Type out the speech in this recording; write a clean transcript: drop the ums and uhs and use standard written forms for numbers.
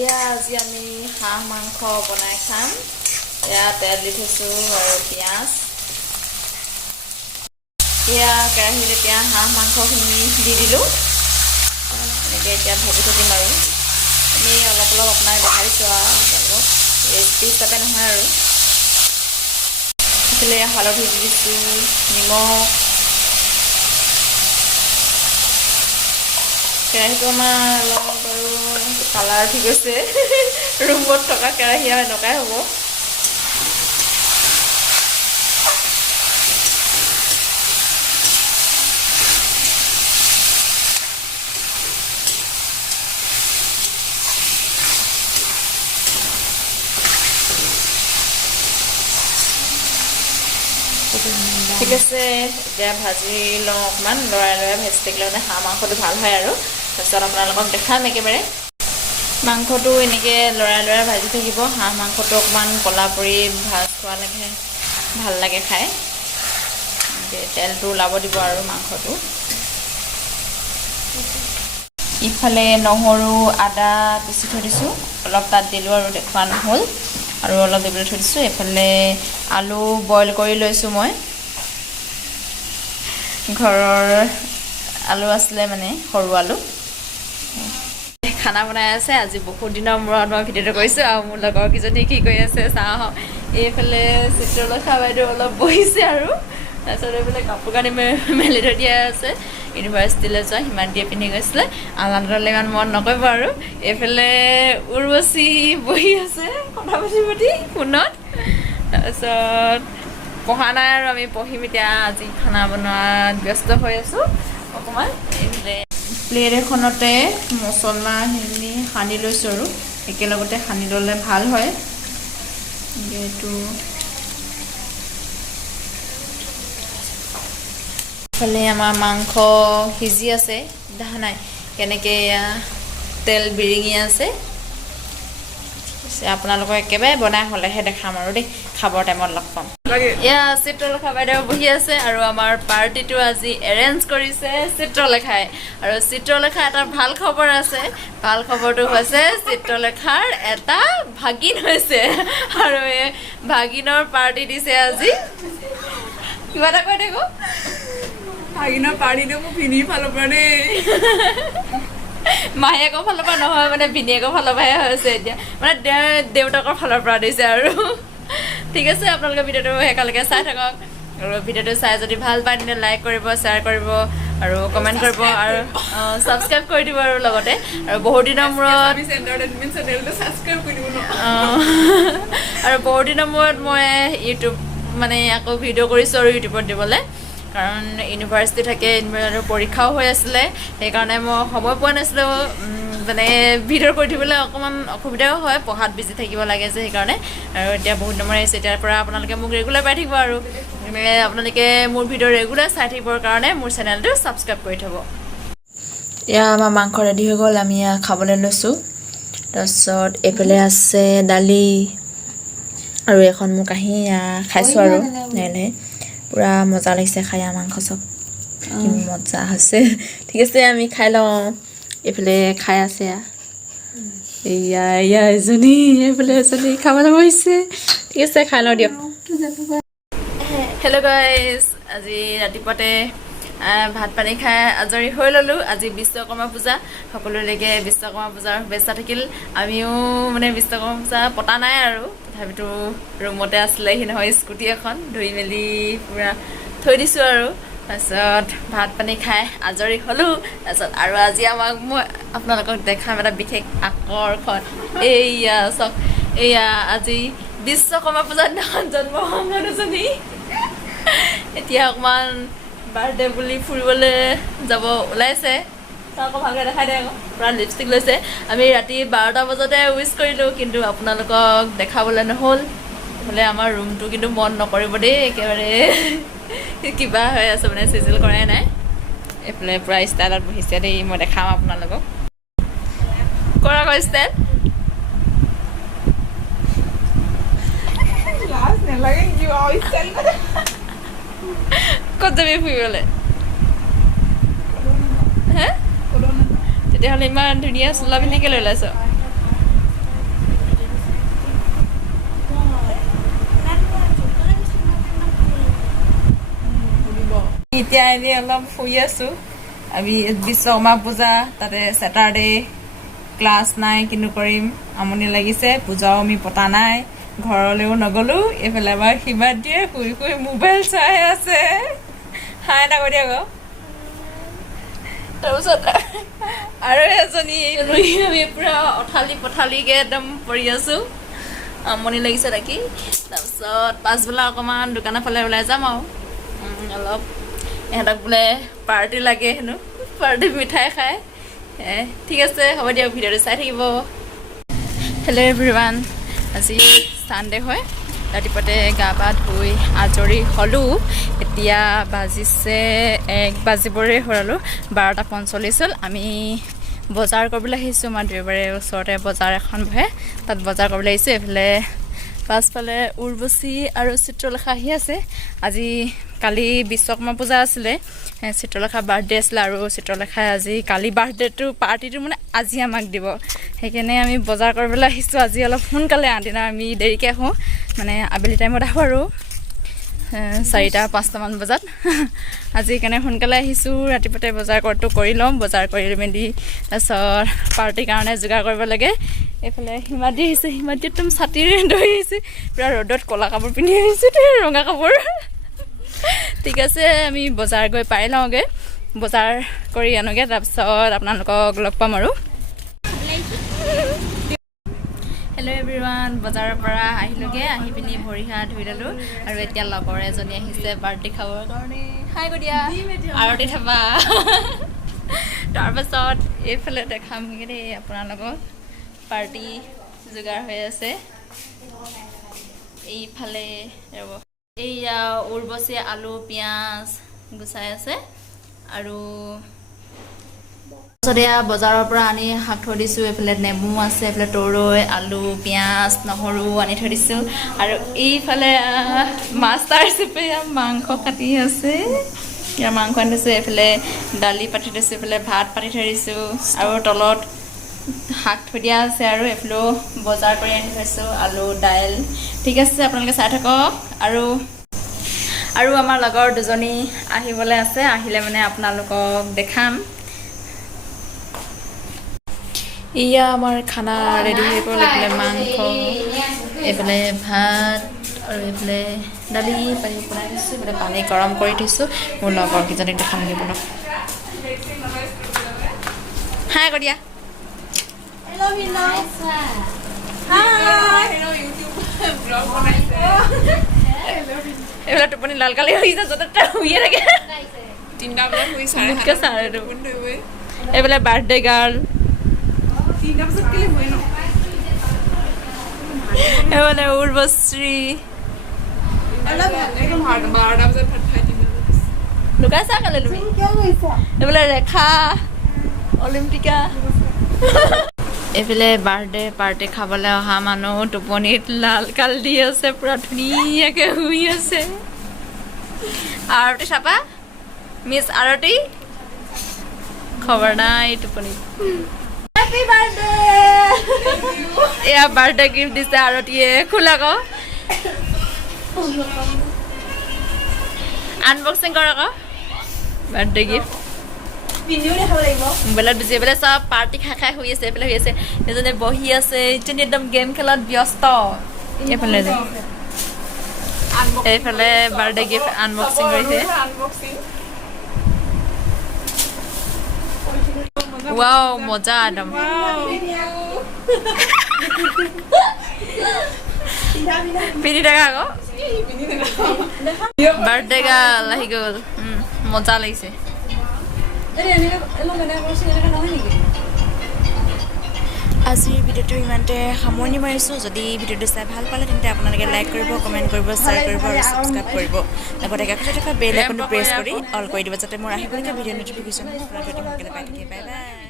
এয়া আজি আমি হাঁহ মাংস বনাই খাম। এয়া তেল দি থৈছোঁ আৰু পিঁয়াজ। এয়া কেৰাহীত এতিয়া হাঁহ মাংসখিনি দি দিলোঁ। এনেকৈ এতিয়া ভাজি থাকিম আৰু আমি অলপ আপোনাক দেখাইছোঁ আৰু আপোনালোকক ৰেচিপি হিচাপে নহয় আৰু। এইফালে হালধি দি দিছোঁ, নিমখ। কেৰাহীটো আমাৰ অলপ আৰু কালাৰ উঠি গৈছে। ৰুমত থকা কেৰাহী আৰু এনেকুৱাই হ'ব। ঠিক আছে, এতিয়া ভাজি লওঁ অকণমান। লৰাই ভাজি থাকিলে মানে হাঁহ মাংসটো ভাল হয় আৰু। তাৰপিছত আপোনালোকক দেখাম একেবাৰে। মাংসটো এনেকৈ লৰাই ভাজি থাকিব। হাঁহ মাংসটো অকণমান ক'লা পৰি ভাজ খোৱালৈকে ভাল লাগে খাই। তেলটো ওলাব দিব আৰু মাংসটো। ইফালে নহৰু আদা পিচি থৈ দিছোঁ, অলপ তাত দিলোঁ আৰু দেখুওৱা নহ'ল আৰু অলপ দিবলৈ থৈ দিছোঁ। এইফালে আলু বইল কৰি লৈছোঁ মই। ঘৰৰ আলু আছিলে মানে সৰু আলু। খানা বনাই আছে আজি বহুত দিনৰ মূৰত মই ভিডিঅ'টো কৰিছোঁ আৰু মোৰ লগৰ কেইজনী কি কৰি আছে চাওঁ। এইফালে চিত্ৰলেখা বাইদেউ অলপ বহিছে আৰু তাৰপিছত এইফালে কাপোৰ কানি মেলি থৈ দিয়া আছে। ইউনিভাৰ্চিটিলৈ যোৱা হিমাদ্ৰীয়ে পিন্ধি গৈছিলে। আলাদালৈ ইমান মন নকৰিব আৰু। এইফালে উৰ্বশী বহি আছে কথা পাতি ফোনত। তাৰপিছত পঢ়া নাই আৰু আমি পঢ়িম এতিয়া। আজি খানা বনোৱাত ব্যস্ত হৈ আছোঁ অকণমান। এইফালে প্লেট এখনতে মছলাখিনি সানি লৈছোঁ আৰু একেলগতে সানি ল'লে ভাল হয়। এইটো ইফালে আমাৰ মাংস সিজি আছে, দেখা নাই কেনেকৈ এয়া তেল বিৰিঙি আছে। আপোনালোকক একেবাৰে বনাই হ'লেহে দেখাম আৰু দেই, খাবৰ টাইমত লগ পাম। এয়া চিত্ৰলেখা বাইদেউ বহি আছে আৰু আমাৰ পাৰ্টিটো আজি এৰেঞ্জ কৰিছে চিত্ৰলেখাই। আৰু চিত্ৰলেখা এটা ভাল খবৰ আছে। ভাল খবৰটো হৈছে চিত্ৰলেখাৰ এটা ভাগিন হৈছে আৰু এই ভাগিনৰ পাৰ্টি দিছে আজি। কিবা এটা কৈ দেখো। ভাগিনৰ পাৰ্টিটো মোৰ ভিনিৰ ফালৰ পৰা দেই। মাহীয়েকৰ ফালৰ পৰা নহয়, মানে ভিনিয়েকৰ ফালৰ পৰাহে হৈছে এতিয়া। মানে দেউতাকৰ ফালৰ পৰা দিছে আৰু। ঠিক আছে, আপোনালোকে ভিডিঅ'টো একেলগে চাই থাকক আৰু ভিডিঅ'টো চাই যদি ভাল পায় তেন্তে লাইক কৰিব, শ্বেয়াৰ কৰিব আৰু কমেণ্ট কৰিব আৰু ছাবস্ক্ৰাইব কৰি দিব আৰু লগতে। আৰু বহুত দিনৰ মূৰত আৰু বহুত দিনৰ মূৰত মই ইউটিউব মানে আকৌ ভিডিঅ' কৰিছোঁ আৰু ইউটিউবত দিবলৈ। কাৰণ ইউনিভাৰ্চিটি থাকে আৰু পৰীক্ষাও হৈ আছিলে, সেইকাৰণে মই সময় পোৱা নাছিলোঁ। মানে ভিডিঅ' কৰি থাকিবলৈ অকণমান অসুবিধাও হয়, পঢ়াত বিজি থাকিব লাগে যে সেইকাৰণে। আৰু এতিয়া বহুত নম্বৰ আহিছে, এতিয়াৰ পৰা আপোনালোকে মোক ৰেগুলাৰ পাই থাকিব আৰু আপোনালোকে মোৰ ভিডিঅ' ৰেগুলাৰ চাই থাকিবৰ কাৰণে মোৰ চেনেলটো ছাবস্ক্ৰাইব কৰি থ'ব। এয়া আমাৰ মাংস ৰেডি হৈ গ'ল, আমি এয়া খাবলৈ লৈছোঁ। তাৰপিছত এইফালে আছে দালি আৰু এখন মোৰ কাঁহী খাইছোঁ আৰু লাহে পূৰা মজা লাগিছে খাই। মাংস চব কি মজা হৈছে। ঠিক আছে, আমি খাই লওঁ। এইফালে খাই আছে এয়া এজনী, এইফালে এজনী খাবলৈ বহিছে। ঠিক আছে, খাই লওঁ দিয়ক। হেল্ল' গাইজ, আজি ৰাতিপুৱাতে ভাত পানী খাই আজৰি হৈ ল'লোঁ। আজি বিশ্বকৰ্মা পূজা, সকলোলৈকে বিশ্বকৰ্মা পূজাৰ শুভেচ্ছা থাকিল। আমিও মানে বিশ্বকৰ্মা পূজা পতা নাই আৰু তথাপিতো ৰুমতে আছিলেহি নহয় স্কুটি এখন, ধুই মেলি পূৰা থৈ দিছোঁ আৰু। তাৰপিছত ভাত পানী খাই আজৰি হ'লোঁ। তাৰপিছত আৰু আজি মই আপোনালোকক দেখাম এটা বিশেষ আকৰ্ষণ। এইয়া চাওক, এয়া আজি বিশ্বকৰ্মা পূজাৰ দিনাখন জন্ম হোৱা মানুহজনী এতিয়া অকণমান বাৰ্থডে বুলি ফুৰিবলৈ যাব ওলাইছে। আকৌ ভালকৈ দেখাই দে আকৌ, পূৰা লিপষ্টিক লৈছে। আমি ৰাতি 12টা বজাতে উইচ কৰিলোঁ, কিন্তু আপোনালোকক দেখাবলৈ নহ'ল। হ'লে আমাৰ ৰুমটো কিন্তু মন নকৰিব দেই, একেবাৰে কিবা হৈ আছে, মানে চিজিল কৰাই নাই। এইফালে পূৰা ষ্টাইলত বহিছে দেই, মই দেখাম আপোনালোকক। কৰা আকৌ ষ্টাইল। ক'ত যাবি ফুৰিবলৈ? হে, তেতিয়াহ'লে ইমান ধুনীয়া চোলা পিন্ধি কেলৈ ওলাইছ? এতিয়া এনেই অলপ শুই আছোঁ আমি বিশ্বকৰ্মা পূজা তাতে ছেটাৰডে ক্লাছ নাই কিন্তু কৰিম আমনি লাগিছে পূজাও আমি পতা নাই ঘৰলৈও নগ'লোঁ এইফালে আমাৰ হিমাত দিয়ে শুই শুই মোবাইল চাই আছে হাই নাগৰ দিয়া আকৌ তাৰপিছত আৰু এজনী আমি পূৰা অঠালি পঠালিকৈ একদম পৰি আছোঁ আমনি লাগিছে দেখি তাৰপিছত পাছবেলা অকণমান দোকানৰ ফালে ওলাই যাম আৰু অলপ ইহঁতক বোলে পাৰ্টি লাগে হেনো পাৰ্টি মিঠাই খায় ঠিক আছে হ'ব দিয়ক ভিডিঅ'টো চাই থাকিব হেল্ল' এভৰিৱান আজি ছানডে হয় ৰাতিপুৱাতে গা পা ধুই আজৰি হ'লোঁ এতিয়া বাজিছে 1 বাজিবৰে হ'ল 12:45 হ'ল আমি বজাৰ কৰিবলৈ আহিছোঁ আমাৰ দেওবাৰে ওচৰতে বজাৰ এখন বহে তাত বজাৰ কৰিবলৈ আহিছোঁ এইফালে পাছফালে উৰ্বশী আৰু চিত্ৰলেখা আহি আছে আজি কালি বিশ্বকৰ্মা পূজা আছিলে চিত্ৰলেখা বাৰ্থডে আছিলে আৰু চিত্ৰলেখাই আজি কালি বাৰ্থডেটো পাৰ্টিটো মানে আজি আমাক দিব সেইকাৰণে আমি বজাৰ কৰিবলৈ আহিছোঁ আজি অলপ সোনকালে আনদিনা আমি দেৰিকৈ আহোঁ মানে আবেলি টাইমত আহোঁ আৰু 4-5টামান বজাত আজি সেইকাৰণে সোনকালে আহিছোঁ ৰাতিপুৱাতে বজাৰ কৰি ল'ম বজাৰ কৰি মেলি তাৰপিছত পাৰ্টিৰ কাৰণে যোগাৰ কৰিব লাগে এইফালে হিমাদ্ৰী আহিছে হিমাদ্ৰী একদম ছাতিৰে ধৰি আহিছে পূৰা ৰ'দত ক'লা কাপোৰ পিন্ধি আহিছোঁ ৰঙা কাপোৰ ঠিক আছে আমি বজাৰ গৈ পাই লওঁগৈ বজাৰ কৰি আনোগৈ তাৰপিছত আপোনালোকক লগ পাম আৰু হেল্ল' এভৰিৱান বজাৰৰ পৰা আহিলোঁগৈ আহি পিনি ভৰি হাত ধুই ল'লোঁ আৰু এতিয়া লগৰ এজনী আহিছে বাৰ্থডে খাবৰ কাৰণে হাই কৈ দিয়া আৰতি থাপা তাৰপাছত এইফালে দেখামগৈ দেই আপোনালোকক পাৰ্টি যোগাৰ হৈ আছে এইফালে ৰ'ব এইয়া উৰ্বশী আলু পিঁয়াজ গুচাই আছে আৰু এয়া বজাৰৰ পৰা আনি শাক থৈ দিছোঁ এইফালে নেমু আছে এইফালে তৰৈ আলু পিঁয়াজ নহৰু আনি থৈ দিছোঁ আৰু এইফালে মাষ্টাৰ চেফে মাংস কাটি আছে ইয়াৰ মাংস আনি দিছোঁ এইফালে দালি পাতি দিছোঁ এইফালে ভাত পাতি থৈ দিছোঁ আৰু তলত শাক থৈ দিয়া আছে আৰু এইফালেও বজাৰ কৰি আনি থৈছোঁ আলু দাইল ঠিক আছে আপোনালোকে চাই থাকক আৰু আমাৰ লগৰ দুজনী আহিবলৈ আছে আহিলে মানে আপোনালোকক দেখাম ইয়া আমাৰ খানা ৰেডি হৈ গ'ল এইফালে মাংস এইফালে ভাত আৰু এইফালে দালি পানী বনাই থৈছোঁ এইফালে পানী গৰম কৰি থৈছোঁ মোৰ লগৰ কেইজনীক দেখামগৈ বনাম হাই কৈ দিয়া এইফালে টোপনি লাল কালি হৈ যায় য'তে শুইয়ে থাকে 3টা বজাত শুই এইফালে বাৰ্থডে গাৰ্ল 3টা বজাত কেলে শুই ন এইফালে উৰ্বশ্ৰী একদম 12টা বজাত ভাত খাই 3টা বজাত লুকাই চা খালে তুমি এইফালে ৰেখা অলিম্পিকা এইফালে বাৰ্থডে পাৰ্টি খাবলৈ অহা মানুহ টোপনিত লাল কাল দি আছে পূৰা ধুনীয়াকৈ শুই আছে আৰতি চাপা মিছ আৰতি খবৰ নাই টোপনিত এয়া বাৰ্থডে গিফ্ট দিছে আৰতিয়ে খোলা আকৌ আনবক্সিং কৰ আকৌ বাৰ্থডে গিফ্ট মোবাইলত বুজি পেলাই চব পাৰ্টি খাই খাই শুই আছে এইফালে শুই আছে এজনে বহি আছে ইজনী একদম গেম খেলত ব্যস্ত এইফালে এইফালে বাৰ্থডে গিফ্ট আনবক্সিং কৰিছে ৱাও মজা একদম পিন্ধি থাকা আকৌ বাৰ্থডে গাৰ্ল আহি গ'ল মজা লাগিছে আজিৰ ভিডিঅ'টো ইমানতে সামৰণি মাৰিছোঁ যদি ভিডিঅ'টো চাই ভাল পালে তেন্তে আপোনালোকে লাইক কৰিব কমেণ্ট কৰিব শ্বেয়াৰ কৰিব আৰু ছাবস্ক্ৰাইব কৰিব লগতে কাষতে থকা বেল আইকনটো প্ৰেছ কৰি অল কৰি দিব যাতে মোৰ আহিবলগীয়া ভিডিঅ' ন'টিফিকেশ্যন আপোনালোকে সোনকালে পাই থাকে বাই বাই